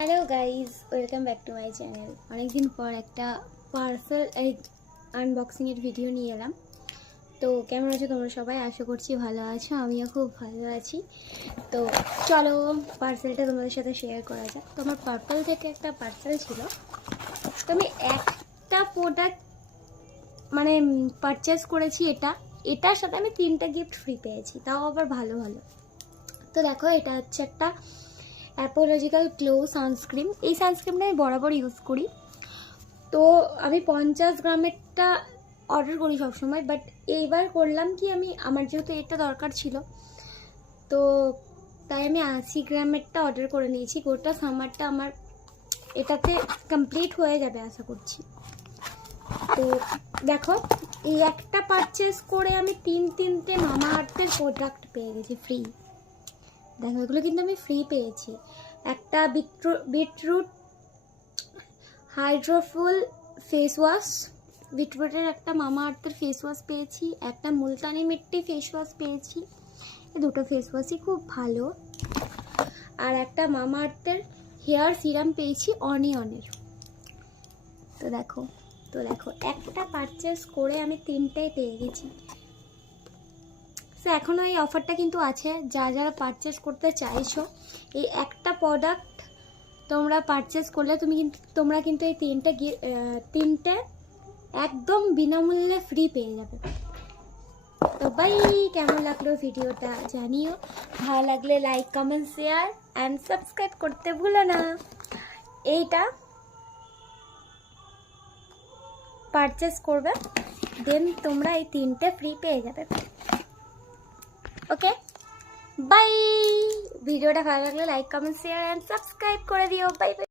Hello guys, welcome back to my channel. অনেকদিন পর একটা পার্সেল আনবক্সিংয়ের ভিডিও নিয়ে এলাম। তো কেমন আছো তোমরা সবাই? আশা করছি ভালো আছো, আমিও খুব ভালো আছি। তো চলো পার্সেলটা তোমাদের সাথে শেয়ার করা যাক। তোমার পার্পল থেকে একটা পার্সেল ছিল। তো আমি একটা প্রোডাক্ট মানে পারচেস করেছি, এটার সাথে আমি 3টা গিফট ফ্রি পেয়েছি, তাও আবার ভালো ভালো। তো দেখো, এটা হচ্ছে একটা অ্যাপোলজিক্যাল গ্লো সানস্ক্রিন। এই সানস্ক্রিনটা আমি বরাবর ইউজ করি। তো আমি 50 গ্রামেরটা অর্ডার করি সবসময়, বাট এইবার করলাম কি, আমার যেহেতু এটা দরকার ছিল, তো তাই আমি 80 গ্রামেরটা অর্ডার করে নিয়েছি। গোটা সামারটা আমার এটাতে কমপ্লিট হয়ে যাবে আশা করছি। তো দেখো, এই একটা পারচেস করে আমি তিনটে মামা আর্থের প্রোডাক্ট পেয়ে গেছি ফ্রি। দেখো, এগুলো কিন্তু আমি ফ্রি পেয়েছি। একটা বিটরুট হাইড্রোফুল ফেস ওয়াশ, বিটরুটের একটা মামা আর্থের ফেস ওয়াশ পেয়েছি, একটা মুলতানি মিট্টি ফেস ওয়াশ পেয়েছি। এই দুটো ফেস ওয়াশই খুব ভালো। আর একটা মামা আর্থের হেয়ার সিরাম পেয়েছি অনিয়নের। তো দেখো একটা পারচেস করে আমি 3টাই পেয়ে গেছি। তো এখনও এই অফারটা কিন্তু আছে। যারা পারচেস করতে চাইছো, এই একটা প্রোডাক্ট তোমরা পারচেস করলে তোমরা কিন্তু এই তিনটে একদম বিনামূল্যে ফ্রি পেয়ে যাবে। তো বাই, কেমন লাগলো ভিডিওটা জানিও। ভালো লাগলে like, comment, share and subscribe করতে ভুলো না। এইটা পারচেস করবে, দেন তোমরা এই 3টে ফ্রি পেয়ে যাবে। ওকে, বাই। ভিডিওটা ভালো লাগলে like, comment, share and subscribe করে দিও। Bye bye.